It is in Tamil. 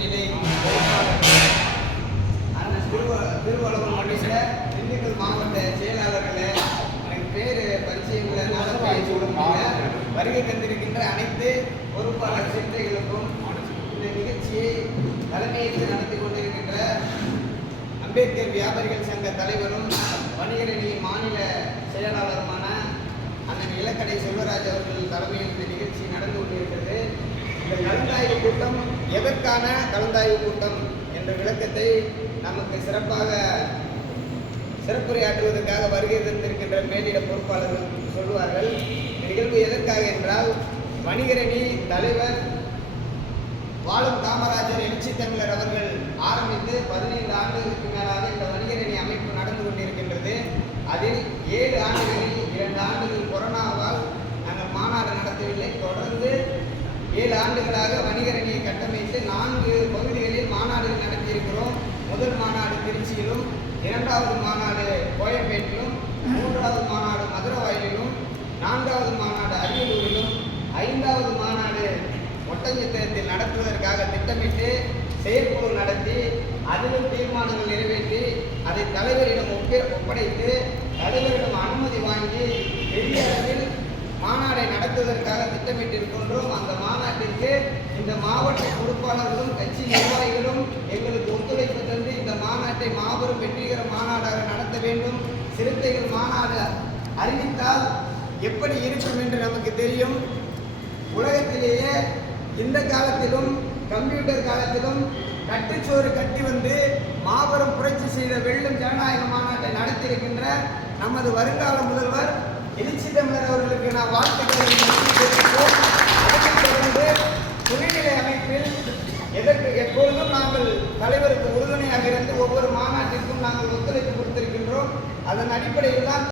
நிலை. அந்த திருவ திருவள்ளுவர் மனுஷில் திண்டுக்கல் மாவட்ட செயலாளர்கள் எனக்கு பேர் பரிச்சயம் வருகை தந்திருக்கின்ற அனைத்து பொறுப்பாளர் சிந்தைகளுக்கும் இந்த நிகழ்ச்சியை தலைமையேற்று நடத்தி கொண்டிருக்கின்ற அம்பேத்கர் வியாபாரிகள் சங்க தலைவரும் வணிகரணி மாநில செயலாளருமான அண்ணன் இலக்கடை செல்வராஜ் அவர்கள் தலைமையில் இந்த நிகழ்ச்சி நடந்து கொண்டிருக்கிறது. இந்த கலந்தாய்வு கூட்டம் எதற்கான கலந்தாய்வு கூட்டம் என்ற விளக்கத்தை நமக்கு சிறப்பாக சிறப்புரையாற்றுவதற்காக வருகை தந்திருக்கின்ற மேலிட பொறுப்பாளர்கள் சொல்லுவார்கள். நிகழ்வு எதற்காக என்றால் வணிகரணி தலைவர் வாழும் காமராஜர் எழுச்சி தமிழர் அவர்கள் ஆரம்பித்து பதினைந்து ஆண்டுகளுக்கு ஏழு ஆண்டுகளாக வணிகரணியை கட்டமைத்து நான்கு பகுதிகளில் மாநாடுகள் நடத்தியிருக்கிறோம். முதல் மாநாடு திருச்சியிலும் இரண்டாவது மாநாடு கோயம்பேட்டிலும் மூன்றாவது மாநாடு மதுரவாயிலும் நான்காவது மாநாடு அரியலூரிலும் ஐந்தாவது மாநாடு ஒட்டஞ்சத்திரத்தில் நடத்துவதற்காக திட்டமிட்டு செயற்குழு நடத்தி அதிலும் தீர்மானங்கள் நிறைவேற்றி அதை தலைவரிடம் ஒப்பே ஒப்படைத்து தலைவரிடம் அனுமதி வாங்கி பெரிய அளவில் மாநாடை நடத்துவதற்காக திட்டமிட்டிருக்கின்றோம். அந்த மாநாட்டிற்கு இந்த மாவட்ட பொறுப்பாளர்களும் கட்சி நிர்வாகிகளும் எங்களுக்கு ஒத்துழைப்பு தந்து இந்த மாநாட்டை மாபெரும் வெற்றிகர மாநாடாக நடத்த வேண்டும். சிறுத்தைகள் மாநாடு அறிவித்தால் எப்படி இருக்கும் என்று நமக்கு தெரியும். உலகத்திலேயே இந்த காலத்திலும் கம்ப்யூட்டர் காலத்திலும் கட்டுச்சோறு கட்டி வந்து மாபெரும் புரட்சி செய்த வெள்ளும் ஜனநாயக மாநாட்டை நடத்தியிருக்கின்ற நமது வருங்கால முதல்வர் எழுச்சி தமிழர் அவர்களுக்கு நான் வாழ்த்துக்கிறேன் தலைவருக்கு உறுதுணையாக இருந்து ஒவ்வொரு மாநாட்டிற்கும் நாங்கள் ஒத்துழைப்பு கொடுத்திருக்கின்றோம். அதன் அடிப்படையில் தான்